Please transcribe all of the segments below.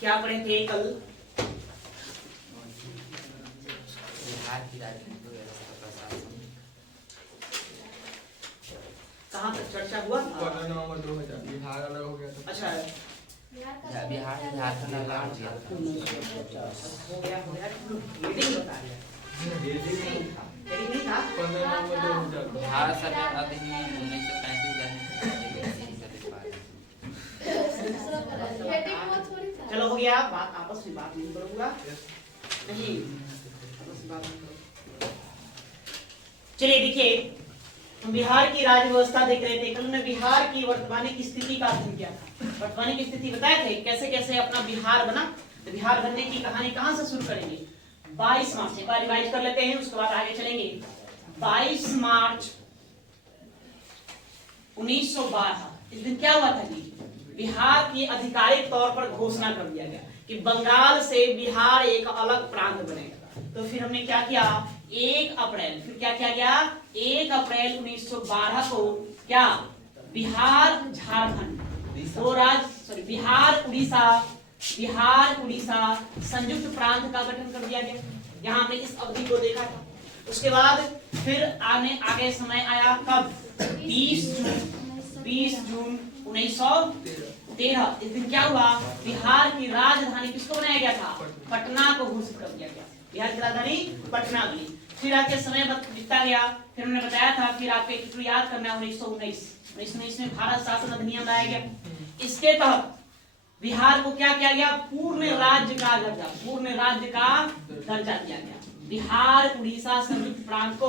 क्या पढ़े थे कल? बिहार की राजनीतिक व्यवस्था प्रशासन कहाँ तक चर्चा हुआ था? 15 नवंबर 2000 बिहार अलग हो गया था। अच्छा बिहार से झारखंड अलग हो गया था। हो गया रीडिंग बता दिया। रीडिंग नहीं था 15 नवंबर 2000 भारत सरकार अधिनियम 1935 चलो हो गया। बात आपस में बात नहीं करूंगा नहीं, आपस में बात नहीं करूंगा। चलिए देखिए, हम बिहार की राज्य व्यवस्था देख रहे थे। कल हमने बिहार की वर्तमान की स्थिति का अध्ययन किया था। वर्तमान की स्थिति बताए थे कैसे कैसे अपना बिहार बना। तो बिहार बनने की कहानी कहां से शुरू करेंगे? 22 मार्च, एक बार रिवाइज कर लेते हैं, उसके बाद आगे चलेंगे। 22 मार्च 1912 इस दिन क्या हुआ था जी? बिहार की आधिकारिक तौर पर घोषणा कर दिया गया कि बंगाल से बिहार एक अलग प्रांत बनेगा। तो फिर हमने क्या किया? 1 अप्रैल, फिर क्या किया गया? 1 अप्रैल 1912 को क्या बिहार झारखंड दो राज्य बिहार उड़ीसा संयुक्त प्रांत का गठन कर दिया गया। यहाँ हमने इस अवधि को देखा था। उसके बाद फिर आगे समय आया कब? 20 जून 1913। इस दिन क्या हुआ? बिहार की राजधानी किसको बनाया गया था? पटना को घोषित कर दिया गया। बिहार की राजधानी पटना बनी। फिर आगे समय बीतता गया। फिर हमने बताया था, फिर आपको एक याद करना, 1919 में भारत शासन अधिनियम लाया गया। इसके तहत बिहार को क्या किया गया? पूर्ण राज्य का दर्जा दिया गया। बिहार उड़ीसा संयुक्त प्रांत को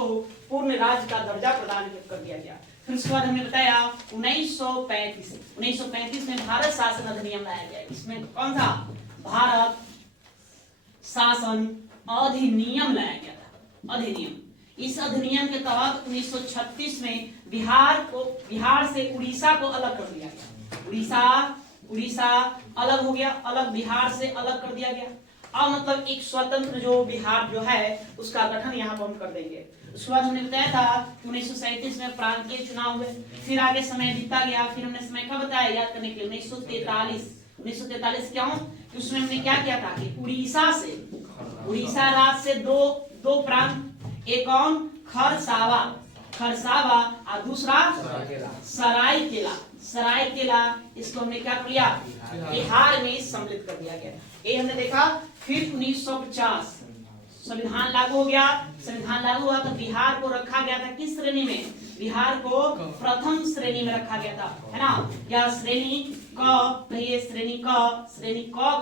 पूर्ण राज्य का दर्जा प्रदान कर दिया गया। फिर उसके बाद हमने बताया 1935 में भारत शासन अधिनियम लाया गया। इसमें कौन था? भारत शासन अधिनियम लाया गया था। अधिनियम, इस अधिनियम के तहत 1936 में बिहार से उड़ीसा को अलग कर दिया गया। उड़ीसा अलग हो गया, अलग बिहार से अलग कर दिया गया। अब मतलब एक स्वतंत्र जो बिहार जो है उसका गठन यहाँ पर हम कर देंगे। उसके बाद हमने बताया था 1937 में प्रांतीय चुनाव हुए। फिर आगे समय बीतता गया। फिर हमने समय कब बताया याद करने के लिए? 1943 क्यों? उसमें हमने क्या किया था कि उड़ीसा राज्य से दो प्रांत, एक कौन? खरसावा और दूसरा सरायकेला। इसको हमने क्या कर लिया? बिहार में सम्मिलित कर दिया गया। ये हमने देखा। फिर 1950 संविधान लागू हो गया। संविधान लागू हुआ तो बिहार को रखा गया था किस श्रेणी में? बिहार को प्रथम श्रेणी में रखा गया था, है ना? या श्रेणी क कहिए, श्रेणी क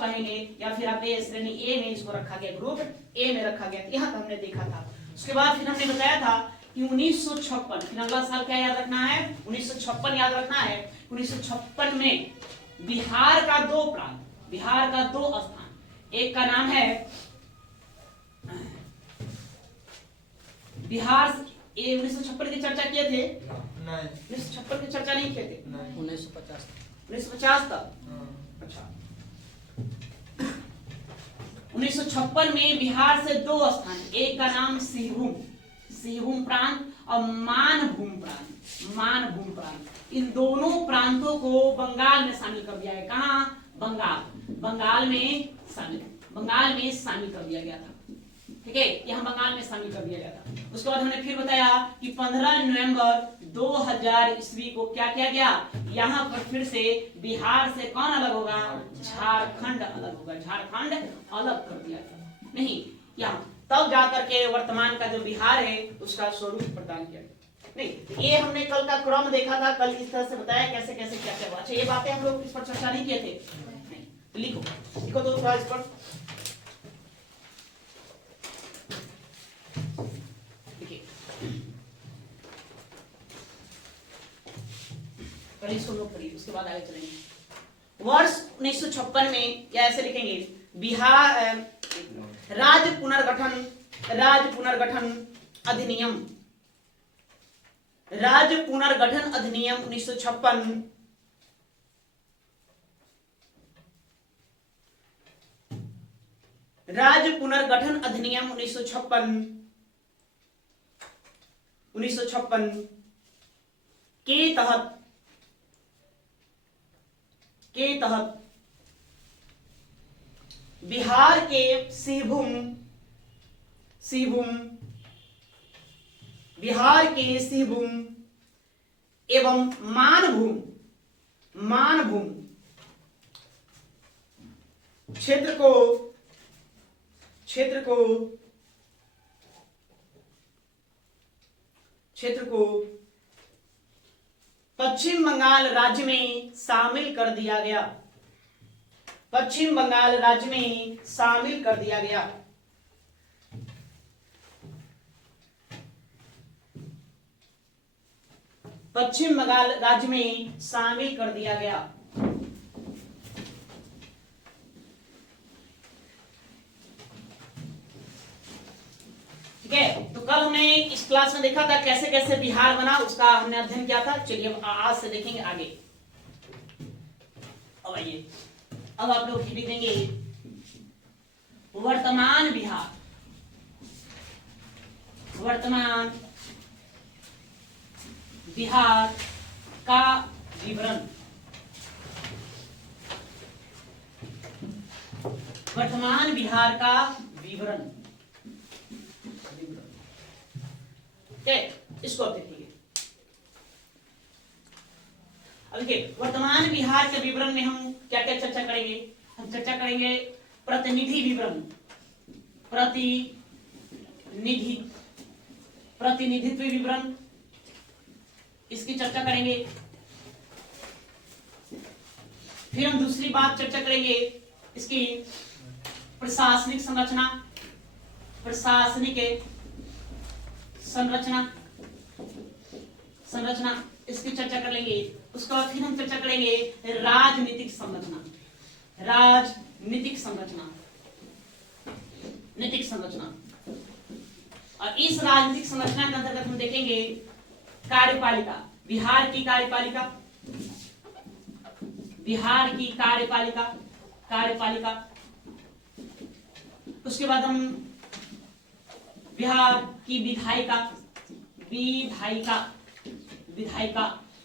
कहेंगे, या फिर आप श्रेणी ए में इसको रखा गया, ग्रुप ए में रखा गया। यहाँ तक हमने देखा था। उसके बाद फिर हमने बताया था कि 1956, फिर अगला साल क्या याद रखना है? 1956 याद रखना है। 1956 में बिहार का दो स्थान, एक का नाम है बिहार। 1956 की चर्चा किए थे? नहीं, 1956 की चर्चा नहीं किए थे। 1950 तक। अच्छा, 1956 में बिहार से दो स्थान, एक का नाम सिंहभूम प्रांत और मानभूम प्रांत। इन दोनों प्रांतों को बंगाल में शामिल कर दिया है। कहां? बंगाल में शामिल कर दिया गया था। ठीक है, यहाँ बंगाल में शामिल कर दिया गया था। उसके बाद हमने फिर बताया कि 15 नवंबर 2000 ईस्वी को क्या किया गया? यहाँ पर फिर से बिहार से कौन अलग होगा? झारखंड अलग होगा। झारखंड अलग कर दिया गया। नहीं, यहाँ तब जाकर के वर्तमान का जो बिहार है उसका स्वरूप प्रदान किया गया। नहीं, ये हमने कल का क्रम देखा था। कल इस तरह से बताया कैसे कैसे क्या क्या हुआ। अच्छा, ये बातें हम लोग इस पर चर्चा नहीं किए थे। नहीं, तो लिखो तो थोड़ा इस पर। इसको लोग करिए, उसके बाद आगे चलेंगे। वर्ष 1956 में या ऐसे लिखेंगे, बिहार राज्य पुनर्गठन अधिनियम 1956 राज्य पुनर्गठन अधिनियम 1956 के तहत बिहार के बिहार के सिंहभूम एवं मानभूम क्षेत्र को पश्चिम बंगाल राज्य में शामिल कर दिया गया। पश्चिम बंगाल राज्य में शामिल कर दिया गया। पश्चिम बंगाल राज्य में शामिल कर दिया गया। ठीक है, तो कल हमने इस क्लास में देखा था कैसे कैसे बिहार बना, उसका हमने अध्ययन किया था। चलिए अब आज से देखेंगे आगे। अब आइए, अब आप लोग लिख देंगे वर्तमान बिहार। वर्तमान बिहार का विवरण। वर्तमान बिहार का विवरण। इसको आप देखिए। अब देखिए, वर्तमान बिहार के विवरण में हम क्या क्या चर्चा करेंगे। हम चर्चा करेंगे प्रतिनिधि विवरण, प्रतिनिधित्व विवरण, इसकी चर्चा करेंगे। फिर हम दूसरी बात चर्चा करेंगे इसकी प्रशासनिक संरचना, इसकी चर्चा कर लेंगे। उसके बाद फिर हम चर्चा करेंगे राजनीतिक संरचना, नीतिक संरचना। और इस राजनीतिक संरचना के अंतर्गत हम देखेंगे कार्यपालिका, बिहार की कार्यपालिका। उसके बाद हम बिहार की विधायिका।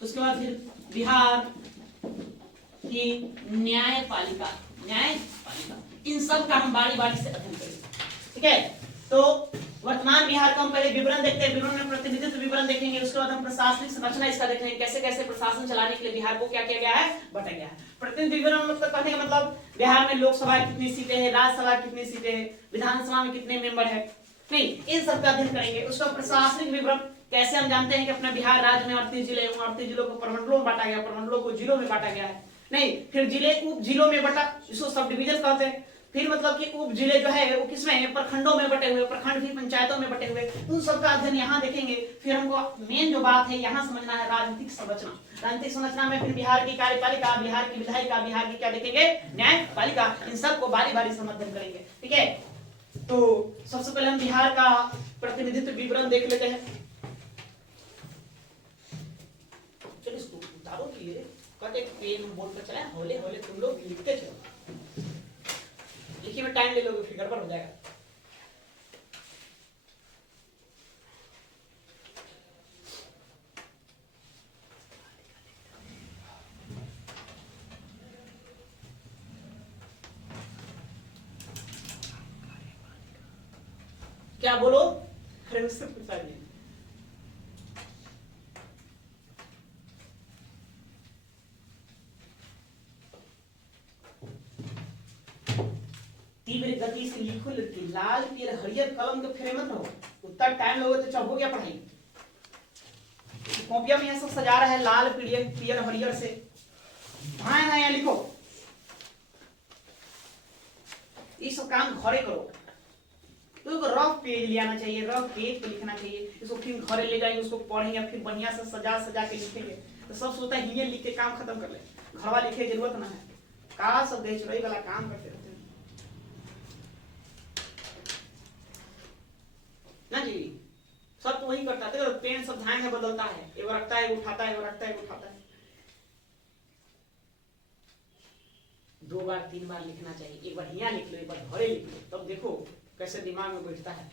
उसके बाद फिर बिहार की न्यायपालिका। इन सब का हम बारी बारी से अध्ययन करेंगे। ठीक है, तो वर्तमान बिहार का हम पहले विवरण देखते हैं। विवरण में प्रतिनिधित्व विवरण देखेंगे। उसके बाद हम प्रशासनिक संरचना इसका देखेंगे, कैसे कैसे प्रशासन चलाने के लिए बिहार को क्या किया गया है, बटा गया है। प्रतिनिधि विवरण मतलब कहने का मतलब बिहार में लोकसभा कितनी सीटें हैं, राज्यसभा कितनी सीटें हैं, विधानसभा में कितने मेंबर है, नहीं, इन सब का अध्ययन करेंगे। उसका प्रशासनिक विवरण, कैसे हम जानते हैं कि अपना बिहार राज्य में 38 जिले, 38 जिलों को प्रमंडलों में बांटा गया, प्रमंडलों को जिलों में बांटा गया है, नहीं, फिर जिले उप जिलों में बटा, इसको सब डिवीजन कहते हैं। फिर मतलब कि उप जिले जो है वो किसमें, प्रखंडों में बटे हुए, प्रखंड भी पंचायतों में बटे हुए, उन सब का अध्ययन यहाँ देखेंगे। फिर हमको मेन जो बात है यहाँ समझना है राजनीतिक संरचना। राजनीतिक संरचना में फिर बिहार की कार्यपालिका, बिहार की विधायिका, बिहार की क्या देखेंगे, न्यायपालिका, इन सबको बारी बारी से अध्ययन करेंगे। ठीक है, तो सबसे पहले हम बिहार का प्रतिनिधित्व विवरण देख लेते हैं। चलिए इसको उतारो, कट एक पेन बोर्ड पर चलाएं, हौले हौले तुम लोग लिखते चलो। लिखिए में टाइम ले लोगे फिर गड़बड़ हो जाएगा। क्या बोलो, अरे उससे पूछा नहीं। तीव्र गति से लिखो लड़की, लाल पीर हरियर कलम के फेरे मत रहो, उतना टाइम लोगे तो चल हो गया पढ़ाई। कॉपिया में ये सब सजा रहा है लाल पीर हरियर से, हाँ यहाँ लिखो। ये सब काम घरे करो। तो रफ पेज ले आना चाहिए, रफ पेज पे लिखना चाहिए। इसको फिर घरे ले जाएंगे, उसको पढ़ेंगे, फिर बढ़िया से सजा सजा के लिखेंगे। तो सब सोचता है हिंगे लिख के काम खत्म कर ले, घरवा लिखे जरूरत ना है। का सब बेचरई वाला काम करते रहते हैं ना जी। सब तो वही करता है, पेन सब ध्यान में बदलता है, एगो रखता है, उठाता है, रखता है, उठाता है। 2 बार 3 बार लिखना चाहिए। एक बार यहाँ लिख लो, एक बार घरे लिख लो, तब देखो कैसे दिमाग में बैठता है।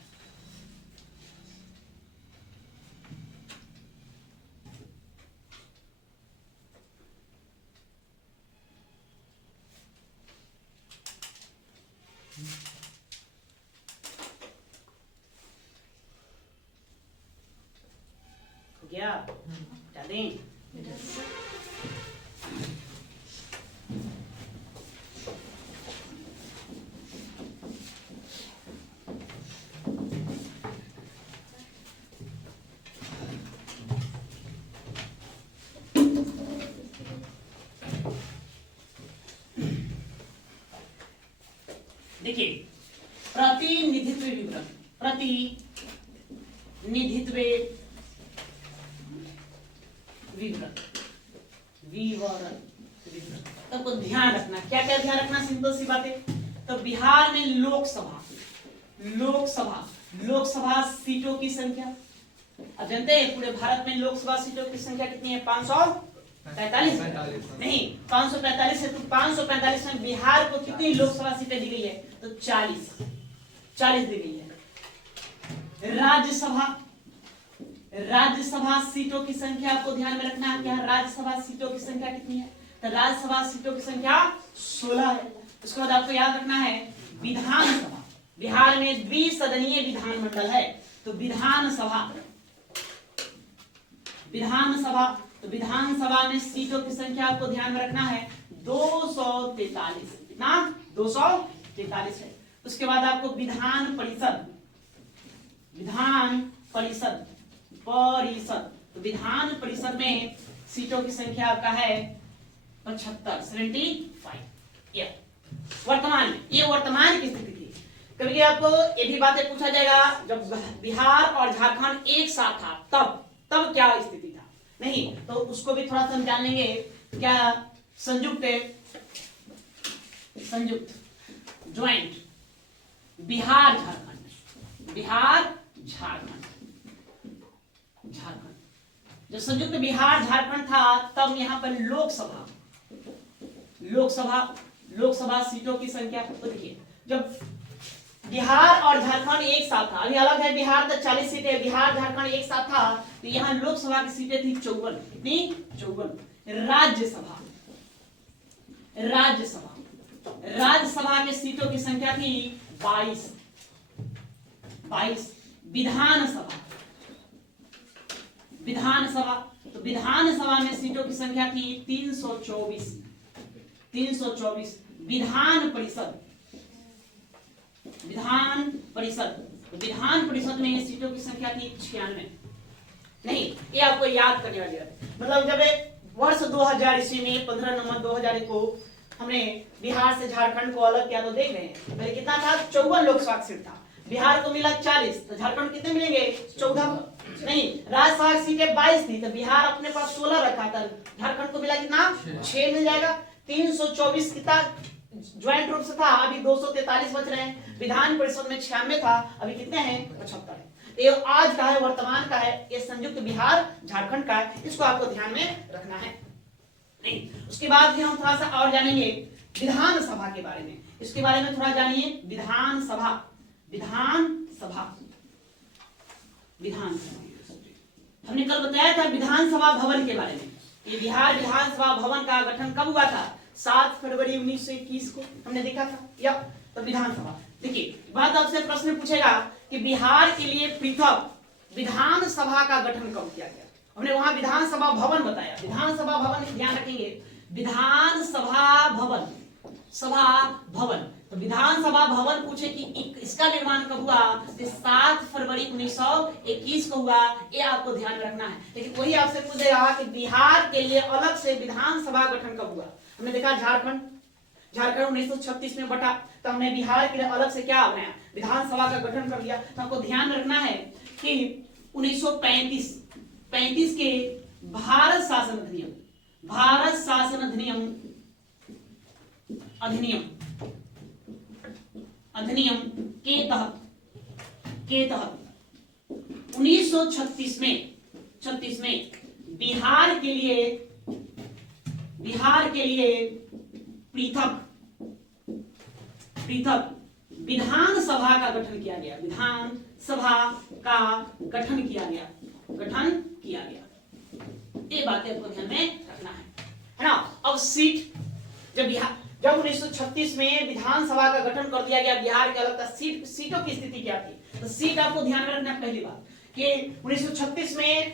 गया हटा दें। देखिए प्रतिनिधित्व विवरण, प्रतिनिधित्व विवरण, विवरण तो ध्यान रखना, क्या क्या ध्यान रखना, सिंपल सी बातें। तो बिहार में लोकसभा सीटों की संख्या, अब जानते हैं पूरे भारत में लोकसभा सीटों की संख्या कितनी है? 545 नहीं 545 है। तो 545 में बिहार को कितनी लोकसभा सीटें दी गई है? तो 40 दी गई है। राज्यसभा सीटों की संख्या आपको ध्यान में रखना है। क्या राज्यसभा सीटों की संख्या कितनी है? तो राज्यसभा सीटों की संख्या 16 है। उसके बाद आपको याद रखना है विधानसभा, बिहार में द्विसदनीय विधानमंडल है। तो विधानसभा में सीटों की संख्या आपको ध्यान में रखना है 243। कितना? 243 है। उसके बाद आपको विधान परिषद, तो विधान परिषद में सीटों की संख्या आपका है 75। वर्तमान में, ये वर्तमान की स्थिति थी। कभी आपको ये भी बातें पूछा जाएगा जब बिहार और झारखंड एक साथ था तब क्या स्थिति था, नहीं तो उसको भी थोड़ा सा हम जान लेंगे। क्या संयुक्त ज्वाइंट बिहार झारखंड जब संयुक्त बिहार झारखंड था तब यहाँ पर लोकसभा सीटों की संख्या, तो देखिए जब बिहार और झारखंड एक साथ था, अभी अलग है, बिहार तो 40 सीटें, बिहार झारखंड एक साथ था, तो यहाँ लोकसभा की सीटें थी 54। कितनी? 54। राज्यसभा के सीटों की संख्या थी 22। तो विधानसभा में सीटों की संख्या थी 324। विधान परिषद में सीटों की संख्या थी 96। नहीं, ये आपको याद करने वाली बात, मतलब जब वर्ष 2000 ईस्वी में 15 नवंबर 2001 को हमने बिहार से झारखंड को अलग किया, तो देख रहे हैं पहले कितना था? 54 लोकसभा सीट था, बिहार को मिला 40, तो झारखंड कितने मिलेंगे? 14। नहीं, राज्यसभा सीटें 22 थी, तो बिहार अपने पास 16 रखा था, झारखंड को मिला कितना? 6 मिल जाएगा। 324 कितना ज्वाइंट रूप से था, अभी 243 बच रहे हैं। विधान परिषद में 96 था, अभी कितने हैं? 75 है। ये आज का है, वर्तमान का है, ये संयुक्त बिहार झारखंड का है, इसको आपको ध्यान में रखना है। नहीं, उसके बाद भी हम थोड़ा सा और जानेंगे विधानसभा के बारे में, इसके बारे में थोड़ा जानिए। विधानसभा हमने कल बताया था विधानसभा भवन के बारे में। ये बिहार विधानसभा भवन का गठन कब हुआ था? 7 फरवरी 1921 को हमने देखा था। या तो विधानसभा, देखिए बात आपसे प्रश्न पूछेगा कि बिहार के लिए पृथक विधानसभा का गठन कब किया गया? हमने वहां विधानसभा भवन बताया। विधानसभा भवन ध्यान रखेंगे, विधानसभा भवन, तो विधानसभा भवन पूछे कि इसका निर्माण कब हुआ? 7 फरवरी 1921 को हुआ, ये आपको ध्यान में रखना है। लेकिन वही आपसे पूछेगा कि बिहार के लिए अलग से विधानसभा गठन कब हुआ? हमने देखा झारखंड 1936 में बटा, तो हमने बिहार के लिए अलग से क्या बनाया? विधानसभा का गठन कर दिया। तो आपको ध्यान रखना है कि 1935 के भारत शासन अधिनियम के तहत 1936 में बिहार के लिए पृथक विधानसभा का गठन किया गया। ये बातें आपको ध्यान में रखना है ना। अब सीट, जब 1936 में विधानसभा का गठन कर दिया गया, बिहार के अलग था, सीटों की स्थिति क्या थी? तो सीट आपको ध्यान में रखना। पहली बात कि 1936 में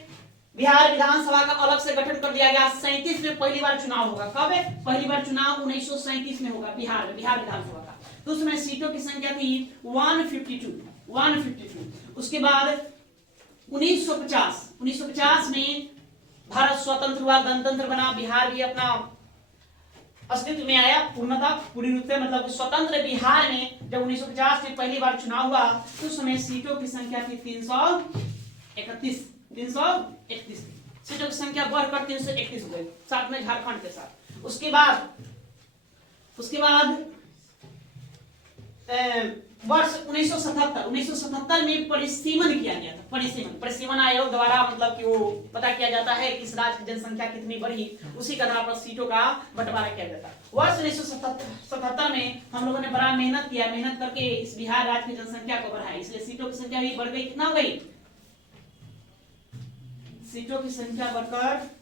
बिहार विधानसभा का अलग से गठन कर दिया गया। 37 में पहली बार चुनाव होगा। कब है पहली बार चुनाव? 1937 में होगा बिहार में, बिहार विधानसभा का। तो उसमें सीटों की संख्या थी 152। उसके बाद 1950 में भारत स्वतंत्र हुआ, गणतंत्र बना, बिहार भी अपना अस्तित्व में आया पूर्णतः, पूरी रूप से, मतलब स्वतंत्र बिहार में जब 1950 में पहली बार चुनाव हुआ तो उस समय सीटों की संख्या थी 331। सीटों की संख्या बढ़कर 331 हो गई, साथ में झारखंड के साथ। उसके बाद वर्ष 1977 में परिसीमन किया गया था। परिसीमन आयोग द्वारा, मतलब कि वो पता किया जाता है किस राज्य की जनसंख्या कितनी बढ़ी, उसी के आधार पर सीटों का बंटवारा किया जाता है। वर्ष 1977 में हम लोगों ने बड़ा मेहनत किया, मेहनत करके इस बिहार राज्य की जनसंख्या को बढ़ाया, इसलिए सीटों की संख्या भी बढ़ गई। कितना हो गई? सीटों की संख्या बढ़कर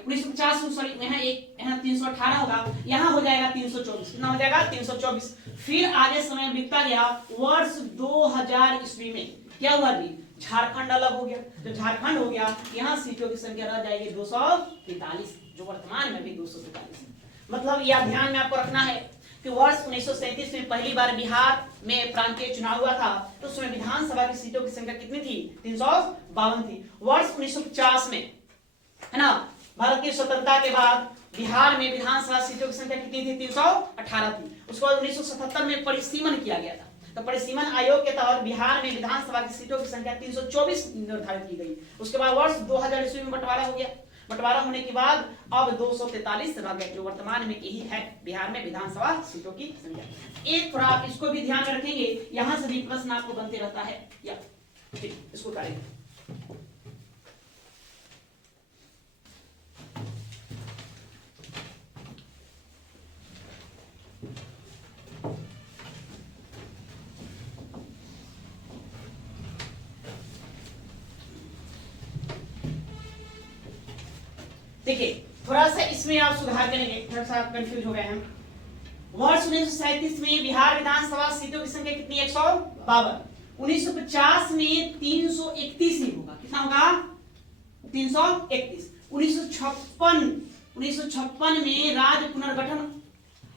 उन्नीस सौ 50, सॉरी यहाँ 318 होगा, यहाँ हो जाएगा 324। कितना हो जाएगा? 324। फिर आगे समय बीतता गया। वर्ष 2000 ईस्वी में क्या हुआ जी? झारखंड अलग हो गया। जब झारखंड हो गया, यहाँ सीटों की संख्या रह जाएगी 243, जो वर्तमान में भी 243 है। मतलब यह ध्यान में आपको रखना है कि वर्ष 1937 में पहली बार बिहार में प्रांतीय चुनाव हुआ था, तो उसमें विधानसभा की सीटों की संख्या कितनी थी? 352 थी। वर्ष 1950 में, है ना, भारत की स्वतंत्रता के बाद बिहार में विधानसभा सीटों की संख्या कितनी थी? 318 थी। उसके बाद 1977 में परिसीमन किया गया था। तो परिसीमन आयोग के तहत बिहार में विधानसभा की सीटों की संख्या 324 निर्धारित की गई। उसके बाद वर्ष 2000 ईस्वी में बंटवारा हो गया। बंटवारा होने के बाद अब 243 रह गए, जो वर्तमान में यही है बिहार में विधानसभा सीटों की संख्या। एक थोड़ा आप इसको भी ध्यान रखेंगे, यहां से भी प्रश्न आपको बनते रहता है। या ठीक, इसको करेंगे। देखिए, थोड़ा सा इसमें आप सुधार करेंगे, थोड़ा सा कंफ्यूज हो गए हम। वर्ष 1937 में बिहार विधानसभा सीटों की संख्या कितनी? 152। 1950 में 331 ही होगा। कितना होगा? 331। 1956 में राज्य पुनर्गठन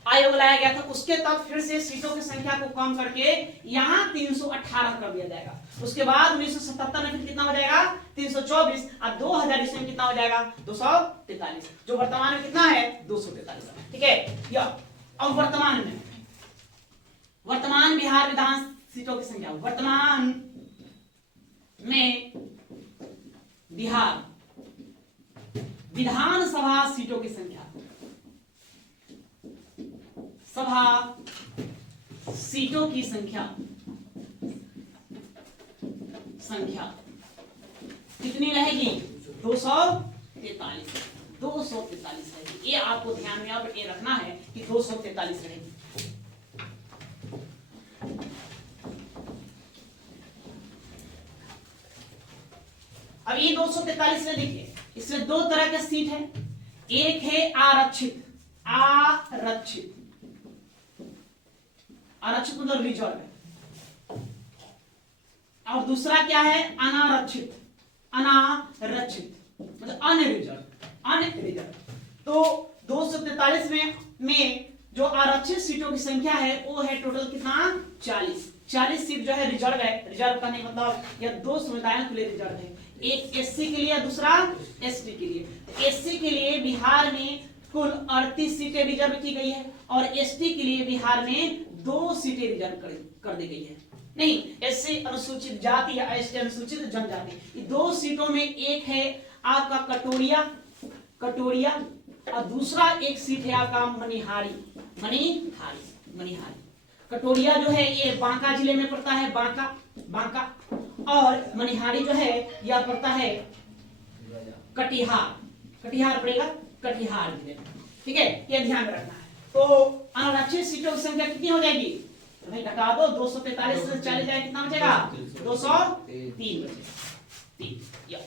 आयोग लाया गया था। उसके तहत फिर से सीटों की संख्या को कम करके यहाँ 318 कर दिया जाएगा। उसके बाद 1977 में फिर कितना हो जाएगा? 324। और 2000 ईस्वी में कितना हो जाएगा? 243, जो वर्तमान में कितना है? 243। ठीक है। अब वर्तमान बिहार विधान सीटों की संख्या, वर्तमान में बिहार विधानसभा सीटों की संख्या, सीटों की संख्या कितनी रहेगी? 243। 243 रहेगी। ये आपको ध्यान में अब ये रखना है कि 243 रहेगी। अब ये 243 में देखिए, इसमें दो तरह के सीट है। एक है आरक्षित मतलब रिजर्व है, और दूसरा क्या है? अनारक्षित मतलब अनरिजर्व। तो 243 में जो आरक्षित सीटों की संख्या है वो है टोटल कितना? 40 सीट जो है रिजर्व है। रिजर्व का नहीं मतलब यह दो समुदायों के लिए रिजर्व है, एक एससी के लिए, दूसरा एसटी के लिए। एससी के लिए बिहार में कुल 38 सीटें रिजर्व की गई है, और एसटी के लिए बिहार में 2 सीटें रिजर्व कर दी गई है। नहीं, एससी अनुसूचित जाति या एसटी अनुसूचित जनजाति, ये 2 सीटों में एक है आपका कटोरिया और दूसरा एक सीट है आपका मनिहारी। कटोरिया जो है ये बांका जिले में पड़ता है, बांका, और मनिहारी जो है यह पड़ता है कटिहार पड़ेगा, कटिहार जिले में। ठीक है, ये ध्यान रखना है। तो अनारक्षित सीटों की संख्या कितनी हो जाएगी? तो भाई घटा दो, 243 से 40 जाए कितना बचेगा? 203 बचेगा।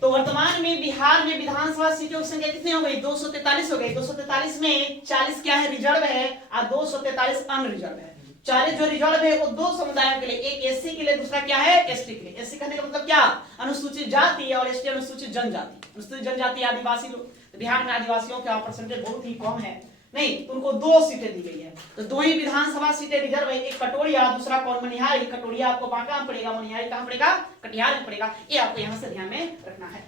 तो वर्तमान वर्तमान में बिहार में विधानसभा सीटों की संख्या कितनी हो गई? 243 हो गई। 243 में 40 क्या है? रिजर्व है, और 243 अनरिजर्व है। 40 जो रिजर्व है वो दो समुदायों के लिए, एक एससी के लिए, दूसरा क्या है? एसटी के लिए। एससी कहने का मतलब क्या? अनुसूचित जाति, और एसटी अनुसूचित जनजाति। अनुसूचित जनजाति आदिवासी लोग। तो बिहार में आदिवासियों का परसेंटेज बहुत ही कम है, नहीं तो उनको 2 सीटें दी गई है। तो 2 ही विधानसभा सीटें रिजर्व है, एक कटोरिया, दूसरा कौन? मनिहारी। कटोरिया आपको बांका में पड़ेगा, मनिहारी कहां पड़ेगा? कटिहार में पड़ेगा। ये आपको यहां से ध्यान में रखना है।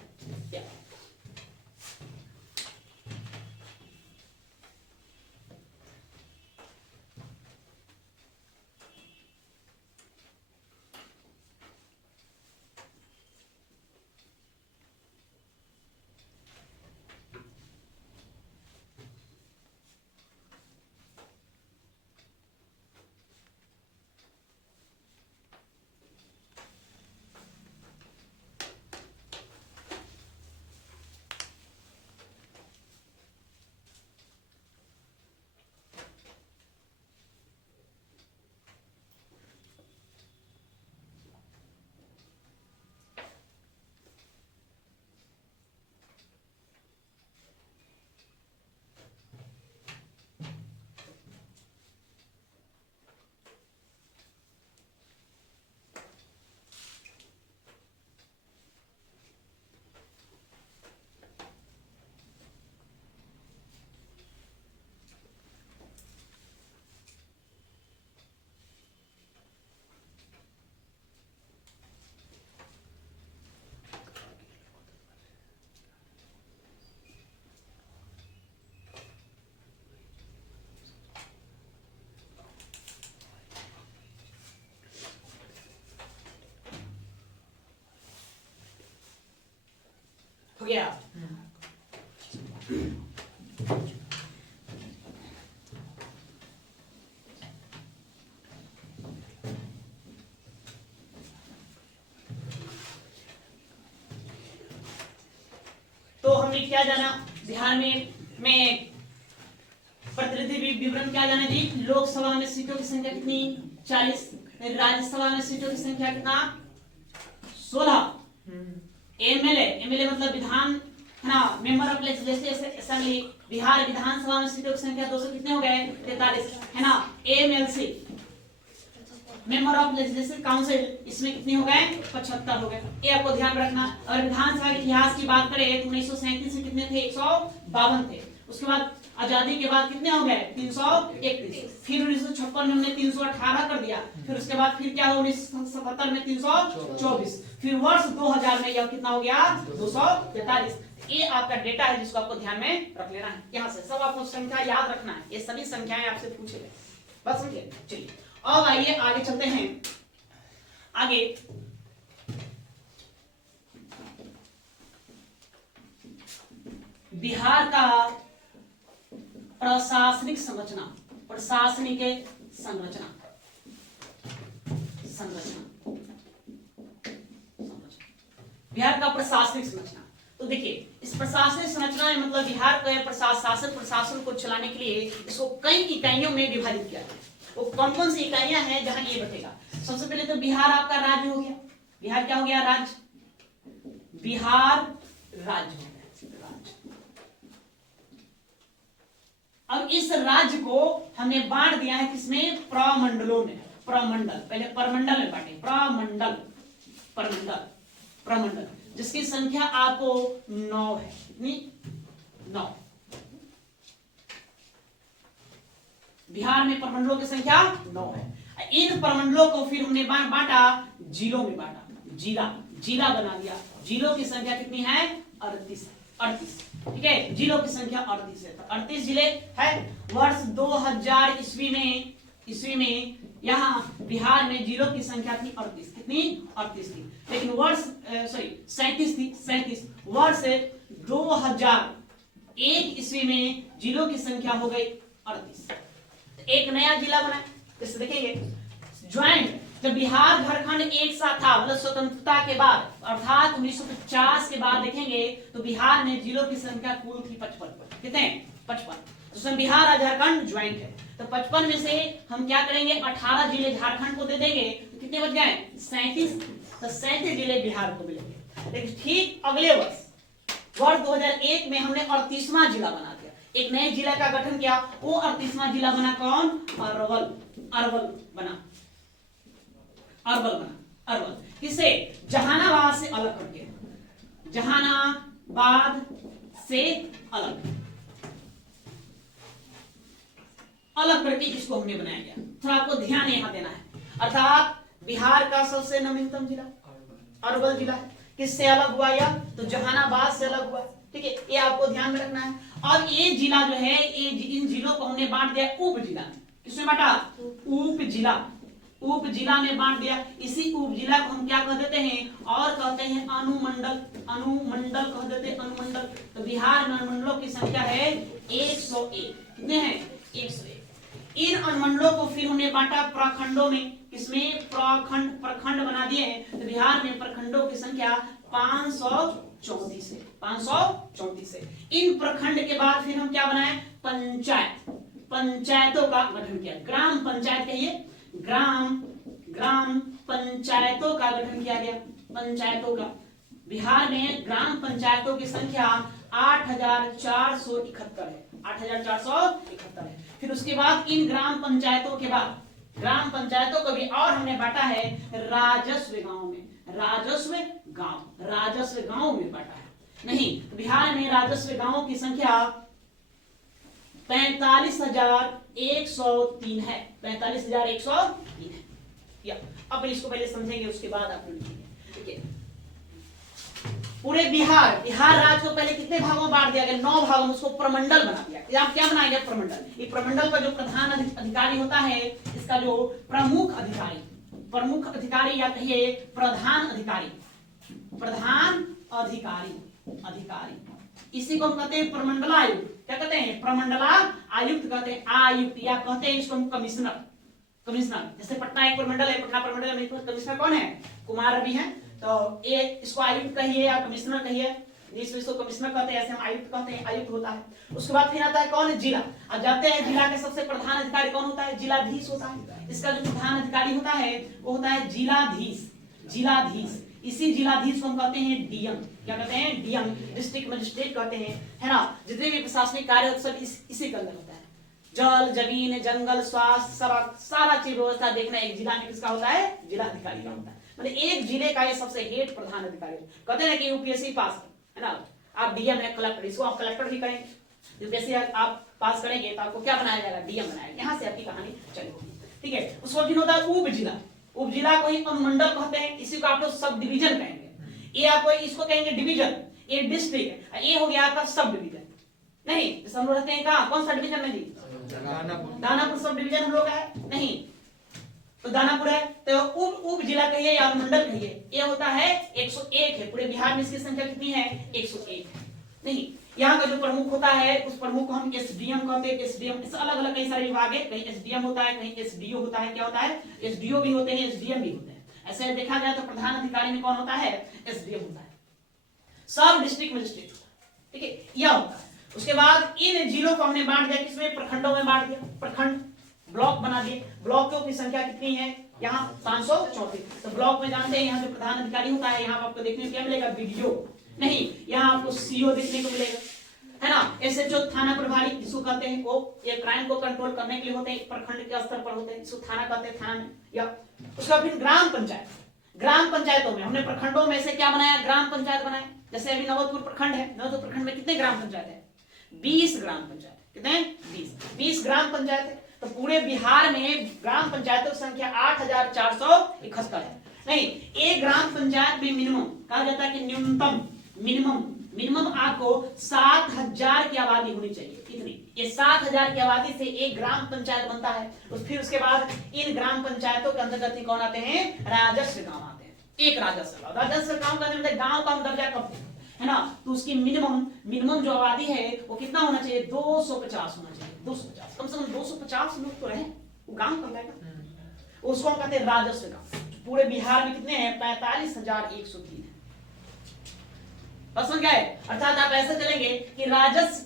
हो गया। तो हमने क्या जाना? बिहार में प्रतिनिधि विवरण क्या जाना जी? लोकसभा में सीटों की संख्या कितनी? 40। राज्यसभा में सीटों की संख्या कितना? 16। एमएलए मतलब विधान है ना, member of legislative assembly. Bihar Vidhan Sabha में सीटों की संख्या 200 कितने हो गए? 43 है ना। MLC member of legislative council, इसमें कितने हो गए? 75 हो गए। ये आपको ध्यान रखना। और विधानसभा के इतिहास की बात करें तो 1937 से कितने थे? 152 थे। उसके बाद आजादी के बाद कितने हो गए? 331। फिर 1956 में हमने 318 कर दिया। फिर उसके बाद फिर क्या हो? 1977 में 324। फिर वर्ष 2000 में यह कितना हो गया? 243। ये आपका डेटा है जिसको आपको ध्यान में रख लेना है। यहाँ से सब आपको संख्या याद रखना है, ये सभी संख्याएं आपसे पूछे गए, बस समझे। चलिए अब आइए आगे चलते हैं। आगे बिहार का प्रशासनिक संरचना, प्रशासनिक संरचना, बिहार का प्रशासनिक संरचना। तो देखिए इस प्रशासनिक संरचना में मतलब बिहार के प्रशासन को चलाने के लिए इसको कई इकाइयों में विभाजित किया गया। वो कौन कौन सी इकाइयां हैं जहां ये बटेगा? सबसे पहले तो बिहार आपका राज्य हो गया। बिहार क्या हो गया? राज्य। बिहार राज्य हो गया। अब इस राज्य को हमने बांट दिया है किसमें? प्रमंडलों में। प्रमंडल, पहले परमंडल में बांटे। प्रमंडल, परमंडल, प्रमंडल, जिसकी संख्या आपको 9 है। कितनी? 9। बिहार में प्रमंडलों की संख्या 9 है। इन प्रमंडलों को फिर हमने बांटा, जिलों में बांटा। जिला बना दिया। जिलों की संख्या कितनी है? 38। ठीक है, जिलों की संख्या 38 है। तो 38 जिले है। वर्ष 2000 ईस्वी में यहाँ बिहार में जिलों की संख्या थी 38। कितनी? 38 थी। लेकिन वर्ष 37 थी। 37 वर्ष 2001 ईस्वी में जिलों की संख्या हो गई 38। एक नया जिला बना। जैसे देखेंगे ज्वाइंट, जब बिहार झारखंड एक साथ था मतलब स्वतंत्रता के बाद अर्थात 1950 के बाद देखेंगे तो बिहार में जिलों की संख्या कुल थी 55। कितने? 55। तो उसमें बिहार और झारखंड ज्वाइंट है। तो 55 में से हम क्या करेंगे? 18 जिले झारखंड को दे देंगे तो कितने बच गए? 37। तो 37 जिले बिहार को मिलेंगे। लेकिन ठीक अगले वर्ष वर्ष 2001 में हमने 38वां जिला बना दिया, एक नए जिला का गठन किया, वो 38वां जिला बना कौन? अरवल। अरवल बना, अरवल बना, अरवल। किसे? जहानाबाद से अलग करके, जहानाबाद से अलग अलग करके इसको हमने बनाया गया। थोड़ा आपको ध्यान यहां देना है, अर्थात बिहार का सबसे नवीनतम जिला अरवल जिला है। किससे अलग हुआ? या तो जहानाबाद से अलग हुआ, ठीक है, ये आपको ध्यान में रखना है। और ये जिला जो है, ये इन जिलों को हमने बांट दिया उप जिला में। किसमें बांटा? उप जिला, उप जिला में बांट दिया। इसी उप जिला को हम क्या कह देते हैं? और कहते हैं अनुमंडल, अनुमंडल कह देते हैं, अनुमंडल। तो बिहार में अनुमंडलों की संख्या है 101। कितने हैं? 101। इन अनुमंडलों को फिर हमने बांटा प्रखंडों में। किसमें? प्रखंड, प्रखंड बना दिए हैं। तो बिहार में प्रखंडों की संख्या 534 है, 534 है। इन प्रखंड के बाद फिर हम क्या बनाए? पंचायत, पंचायतों का गठन किया। ग्राम पंचायत कहिए, ग्राम पंचायतों का गठन किया गया, पंचायतों का। बिहार में ग्राम पंचायतों की संख्या 8471 है, 8471 है। फिर उसके बाद इन ग्राम पंचायतों के बाद ग्राम पंचायतों को भी और हमने बांटा है राजस्व गांव में, राजस्व गांव, राजस्व गांव में बांटा है। नहीं, बिहार में राजस्व गांवों की संख्या 45,103 है, 45,103 है। या अब इसको पहले समझेंगे, उसके बाद आप लिखेंगे, ठीक है। पूरे बिहार राज्य को पहले कितने भागों में बांट दिया गया? 9 भागों में। उसको प्रमंडल बना दिया। आप क्या बनाया गया? प्रमंडल। ये प्रमंडल का जो प्रधान अधिकारी होता है, इसका जो प्रमुख अधिकारी या कहिए प्रधान अधिकारी, प्रधान अधिकारी, इसी को हम कहते हैं प्रमंडलायुक्त। क्या कहते हैं? प्रमंडला आयुक्त कहते हैं, आयुक्त, या कहते हैं इसको हम कमिश्नर। कमिश्नर, जैसे पटना एक प्रमंडल है, पटना प्रमंडल में कमिश्नर कौन है? कुमार रवि है। तो ये इसको आयुक्त कहिए या कमिश्नर कहिए, इसको कमिश्नर कहते हैं, ऐसे हम आयुक्त कहते हैं, आयुक्त होता है। उसके बाद फिर आता है कौन? जिला। अब जाते हैं जिला के सबसे प्रधान अधिकारी कौन होता है? जिलाधीश होता है। इसका जो प्रधान अधिकारी होता है वो होता है जिलाधीश, जिलाधीश। इसी जिलाधीश को हम कहते हैं डीएम। क्या कहते हैं? डीएम, डिस्ट्रिक्ट मजिस्ट्रेट कहते हैं, है ना। जितने भी प्रशासनिक कार्य सब इसी के अंदर होता है। जल, जमीन, जंगल, स्वास्थ्य, सड़क, सारा चीज व्यवस्था देखना एक जिला में किसका होता है? जिलाधिकारी का होता है। मतलब एक जिले का ये सबसे हेड प्रधान अधिकारी। कहते हैं कि यूपीएससी पास है ना, आप डीएम है, कलेक्टर, इसको आप कलेक्टर भी करेंगे। यूपीएससी आप पास करेंगे तो आपको क्या बनाया जाएगा? डीएम बनाया। यहाँ से आपकी कहानी चलेगी, ठीक है। उसको फिर होता है उप जिला। उप जिला को ही अनुमंडल कहते हैं, इसी को आप लोग सब डिवीजन कहेंगे। ये आपको इसको कहेंगे डिवीजन, ये डिस्ट्रिक्ट है, ये हो गया आपका सब डिवीजन। नहीं, जैसे हम लोग रहते हैं कहाँ, कौन सा डिवीजन में जी? दानापुर सब डिवीजन हम लोग का है। नहीं तो दानापुर है, तो उप जिला कहिए या अनुमंडल कहिए, ये होता है 101 है। पूरे बिहार में इसकी संख्या कितनी है? 101 है। नहीं, यहाँ का जो प्रमुख होता है उस प्रमुख को हम एसडीएम कहते हैं। एसडीएम, इस अलग अलग कई सारे विभाग है, कहीं एसडीएम होता है, कहीं एसडीओ होता है। क्या होता है? एसडीओ भी होते हैं, एसडीएम भी होते हैं। ऐसे देखा जाए तो प्रधान अधिकारी में कौन होता है? एसडीएम होता है। सब डिस्ट्रिक्ट मजिस्ट्रेट, ठीक है, यह होता है। उसके बाद इन जिलों को हमने बांट दिया, किसमें? प्रखंडों में बांट दिया। प्रखंड ब्लॉक बना दिए। ब्लॉकों की संख्या कितनी है? यहाँ 534। तो ब्लॉक में जानते हैं यहाँ जो प्रधान अधिकारी होता है, यहाँ आपको देखने को क्या मिलेगा? बीडीओ। नहीं, यहाँ आपको सीओ देखने को मिलेगा, है ना। एसएचओ थाना प्रभारी इसको कहते हैं, वो ये क्राइम को कंट्रोल करने के लिए होते हैं, प्रखंड के स्तर पर होते हैं, इसको थाना कहते हैं, थाना में। या उसका फिर ग्राम पंचायत। ग्राम पंचायतों में हमने प्रखंडों में से क्या बनाया? ग्राम पंचायत बनाया। जैसे अभी नवतपुर प्रखंड है, नवतपुर प्रखंड में कितने ग्राम पंचायत है? 20 ग्राम पंचायत। कितने? 20 ग्राम पंचायत है। तो पूरे बिहार में ग्राम पंचायतों की संख्या 8471 है। नहीं, एक ग्राम पंचायत में मिनिमम कहा जाता है कि न्यूनतम, मिनिमम आपको 7000 की आबादी होनी चाहिए। कितनी? ये 7000 की आबादी से एक ग्राम पंचायत बनता है। फिर उसके बाद इन ग्राम पंचायतों के अंतर्गत कौन आते हैं? राजस्व गांव आते हैं। एक राजस्व गांव का मतलब गांव का हम दर्जा कब, है ना। तो उसकी मिनिमम जो आबादी है वो कितना होना चाहिए? 250 होना चाहिए। 250, कम से कम 250 लोग तो रहे, वो गांव कर लेगा। उसको हम कहते हैं राजस्व गांव। पूरे बिहार में कितने हैं? 45,103 है। प्रश्न क्या है? अर्थात आप ऐसे चलेंगे कि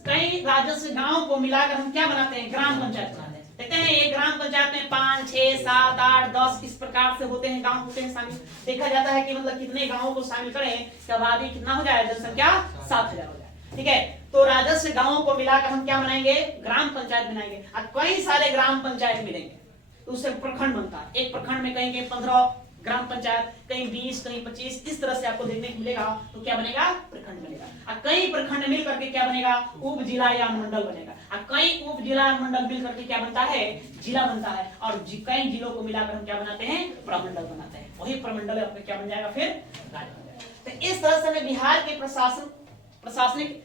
कई राजस्व गांव को मिलाकर हम क्या बनाते हैं? ग्राम पंचायत बनाते हैं। देखते हैं एक ग्राम पंचायत में 5, 6, 7, 8, 10 इस प्रकार से होते हैं, गांव होते हैं शामिल। देखा जाता है कि मतलब कितने गांवों को शामिल करें, आबादी कितना हो जाए? जनसंख्या 7000 हो जाए। ठीक है। तो राजस्व गांवों को मिलाकर हम क्या बनाएंगे, ग्राम पंचायत बनाएंगे। अब कई सारे ग्राम पंचायत मिलेंगे तो उससे प्रखंड बनता है। एक प्रखंड में कहीं 15 ग्राम पंचायत, कहीं 20, कहीं 25, इस तरह से आपको देखने को मिलेगा। तो क्या बनेगा, प्रखंड बनेगा। और कई प्रखंड मिल करके क्या बनेगा, उप जिला या अनुमंडल बनेगा। और कई उप जिला अनुमंडल मिल करके क्या बनता है, जिला बनता है। और कई जिलों को मिलाकर हम क्या बनाते हैं, प्रमंडल बनाते हैं। वही प्रमंडल क्या बन जाएगा, फिर राज्य बन जाएगा। तो इस तरह से हमें बिहार के प्रशासनिक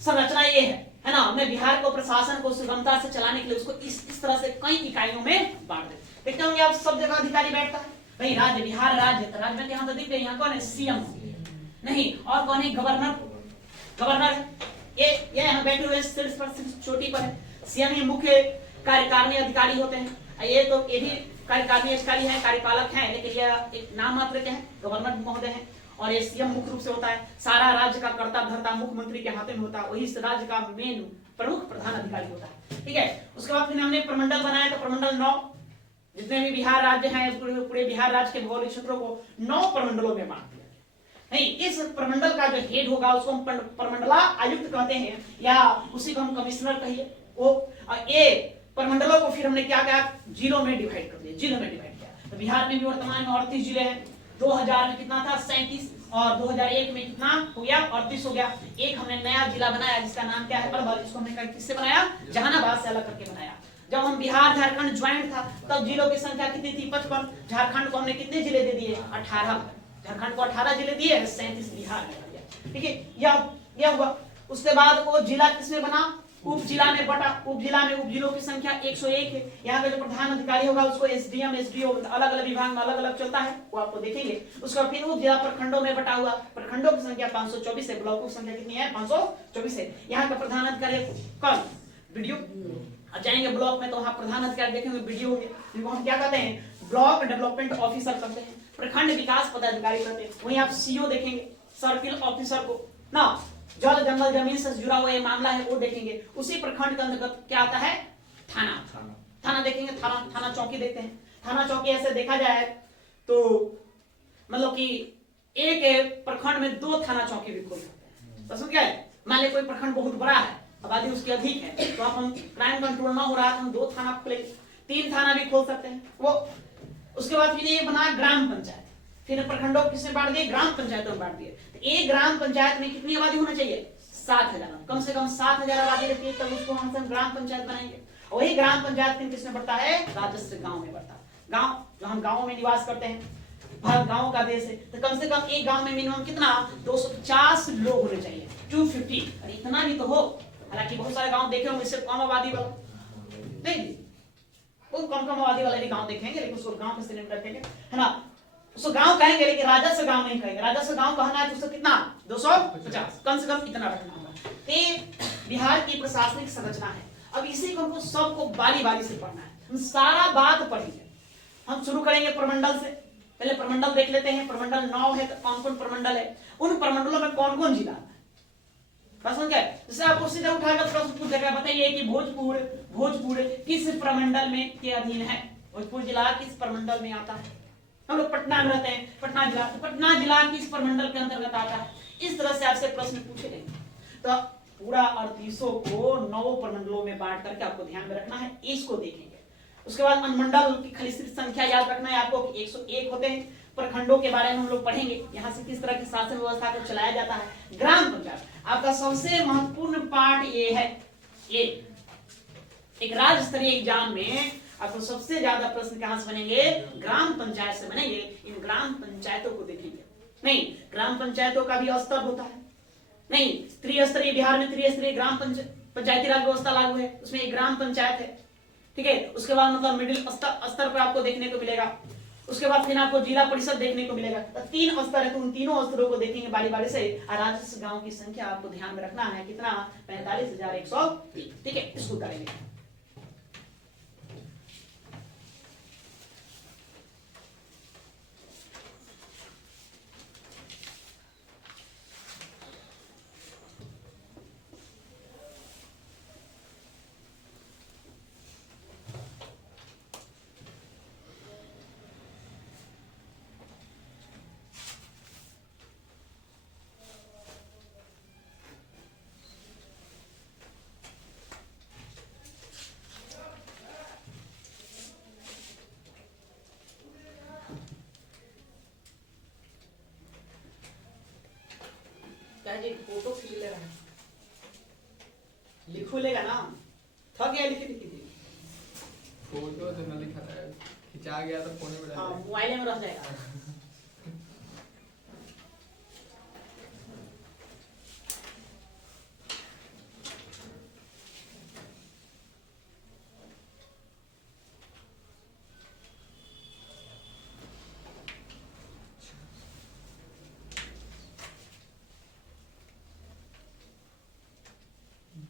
संरचना ये है ना। हमने बिहार को, प्रशासन को सुगमता से चलाने के लिए उसको इस तरह से कई इकाइयों में बांट देते। देखते होंगे आप सब जगह अधिकारी बैठता है भाई, राज्य बिहार राज्य, तो राज्य में यहाँ तो दिख रहे, यहाँ कौन है, सीएम नहीं, और कौन है, गवर्नर है। ये यहाँ बैठे हुए शीर्ष पर, चोटी पर है सीएम। ही मुख्य कार्यकारिणी अधिकारी होते हैं। ये तो ये भी कार्यकारिणी अधिकारी है, कार्यपालक है, लेकिन ये एक नाम मात्र के हैं, गवर्नर महोदय है। और ये सीएम मुख्य रूप से होता है। सारा राज्य का कर्ता धर्ता मुख्यमंत्री के हाथ में होता है। वही इस राज्य का मेन प्रमुख प्रधान अधिकारी होता है। ठीक है। उसके बाद फिर हमने प्रमंडल बनाया, तो प्रमंडल 9, जितने भी बिहार राज्य हैं, पूरे बिहार राज्य के भौगोलिक क्षेत्रों को 9 प्रमंडलों में बांट दिया। नहीं, इस प्रमंडल का जो हेड होगा उसको हम प्रमंडला आयुक्त कहते हैं, या उसी को हम कमिश्नर कहिए। वो ये प्रमंडलों को फिर हमने क्या किया, जिलों में डिवाइड कर दिया, जिलों में डिवाइड किया। तो बिहार में भी वर्तमान में 38 जिले हैं। 2000 में कितना था, 37, और 2001 में कितना हो गया, 38 हो गया। एक हमने नया जिला बनाया जिसका नाम क्या है, अरवल। इसको हमने किससे बनाया, जहानाबाद से अलग करके बनाया। जब हम बिहार झारखंड ज्वाइंट था तब जिलों की संख्या कितनी थी, 55। झारखंड को हमने कितने जिले दे दिए, 18। झारखंड को 18 जिले दिए, 37 बिहार में दिया। ठीक है, यह हुआ। उसके बाद वो जिला किसमें बना, उप जिला में बटा। उप जिला में उप जिलों की संख्या 101 है। यहाँ का जो प्रधान अधिकारी होगा उसको एसडीएम, एसडीओ, अलग अलग विभाग में अलग अलग चलता है, वो आपको देखेंगे। उसका फिर उप जिला प्रखंडों में बटा हुआ, प्रखंडों की संख्या 524 है, ब्लॉकों की संख्या कितनी है, 524 है। यहाँ का प्रधान अधिकारी कौन, बीडीओ। अब जाएंगे ब्लॉक में तो वहाँ प्रधान अधिकारी देखेंगे, बीडीओ, जिनको हम क्या कहते हैं, ब्लॉक डेवलपमेंट ऑफिसर कहते हैं। प्रखंड विकास पदाधिकारी कहते हैं। वहीं आप सीओ देखेंगे, सर्किल ऑफिसर को ना, जल जंगल जमीन से जुड़ा हुआ ये मामला है वो देखेंगे। उसी प्रखंड के अंतर्गत क्या आता है, थाना देखेंगे, थाना चौकी देखते हैं। थाना चौकी ऐसे देखा जाए तो मतलब कि एक प्रखंड में 2 थाना चौकी भी खोल सकते हैं। तो समझ गए, मान लीजिए कोई प्रखंड बहुत बड़ा है, आबादी उसकी अधिक है, तो हम क्राइम कंट्रोल ना हो रहा है तो हम 2 थाना खोलेंगे, 3 थाना भी खोल सकते हैं वो। उसके बाद फिर ये बना ग्राम पंचायत। फिर प्रखंडों किसमें बांट दिए, ग्राम पंचायतों में बांट दिए। तो एक ग्राम पंचायत में कितनी आबादी होना चाहिए, 7000, कम से कम 7000 आबादी रहती है, तब उसको हम ग्राम पंचायत बनाएंगे। वही ग्राम पंचायत किसमें बढ़ता है, राजस्व गांव में बढ़ता है। गांव, जो हम गांवों में निवास करते हैं, भारत गांव का देश है, तो कम से कम एक गांव में मिनिमम कितना, 250 लोग होने चाहिए, 250। अरे इतना भी तो हो। हालांकि बहुत सारे गांव देखे होंगे इससे कम आबादी वाला, नहीं, बहुत कम आबादी वाले भी गांव देखेंगे, लेकिन उसको गांव के श्रेणी में रखेंगे, है ना। उसको गांव कहेंगे लेकिन राजस्व गांव नहीं कहेंगे। राजस्व गांव कहना है तो उसको कितना, 250, कम से कम इतना रखना होगा। तो बिहार की प्रशासनिक संरचना है। अब इसी को हमको सबको बारी बारी से पढ़ना है, हम सारा बात पढ़ेंगे। हम शुरू करेंगे प्रमंडल से। पहले प्रमंडल देख लेते हैं। प्रमंडल 9 है, तो कौन कौन प्रमंडल है, उन प्रमंडलों में कौन कौन जिला है, बस समझ गए। जैसे आपको सीधा उठाकर प्रश्न पूछ देगा, बताइए कि भोजपुर किस प्रमंडल में के अधीन है, भोजपुर जिला किस प्रमंडल में आता है। हम लोग पटना में रहते हैं, पटना जिला, तो पटना जिला किस प्रमंडल के अंतर्गत आता है। इस तरह से आपसे प्रश्न पूछे गए। तो पूरा 38 को 9 प्रमंडलों में बांट करके आपको ध्यान में रखना है, इसको देखेंगे। उसके बाद अनुमंडल की खलिस्थित संख्या याद रखना है आपको, 101 होते हैं। प्रखंडों के बारे में हम लोग पढ़ेंगे, यहाँ से किस तरह की शासन व्यवस्था को चलाया जाता है। ग्राम पंचायत आपका सबसे महत्वपूर्ण पार्ट ये है। ये एक राज्य स्तरीय एग्जाम में आपको सबसे ज्यादा प्रश्न कहां से बनेंगे, ग्राम पंचायत से बनेंगे। इन ग्राम पंचायतों को देखेंगे। नहीं, ग्राम पंचायतों का भी स्तर होता है, नहीं, त्रिस्तरीय, बिहार में त्रिस्तरीय ग्राम पंचायती राज व्यवस्था लागू है, उसमें एक ग्राम पंचायत है। ठीक है। उसके बाद मतलब मिडिल स्तर पर आपको देखने को मिलेगा। उसके बाद फिर आपको जिला परिषद देखने को मिलेगा। तो 3 स्तर है, तो उन तीनों स्तरों को देखेंगे बारी बारी से। राजस्व गांव की संख्या आपको ध्यान में रखना है, कितना, 45,103। ठीक है, इसको करेंगे। जी फोटो खींच ले रहा है, लिखो लेगा ना, थक गया लिखी लिखी थी। फोटो से न लिखा है, खिंचा गया तो फोन में रह हाँ जाएगा। मोबाइल में रह जाएगा।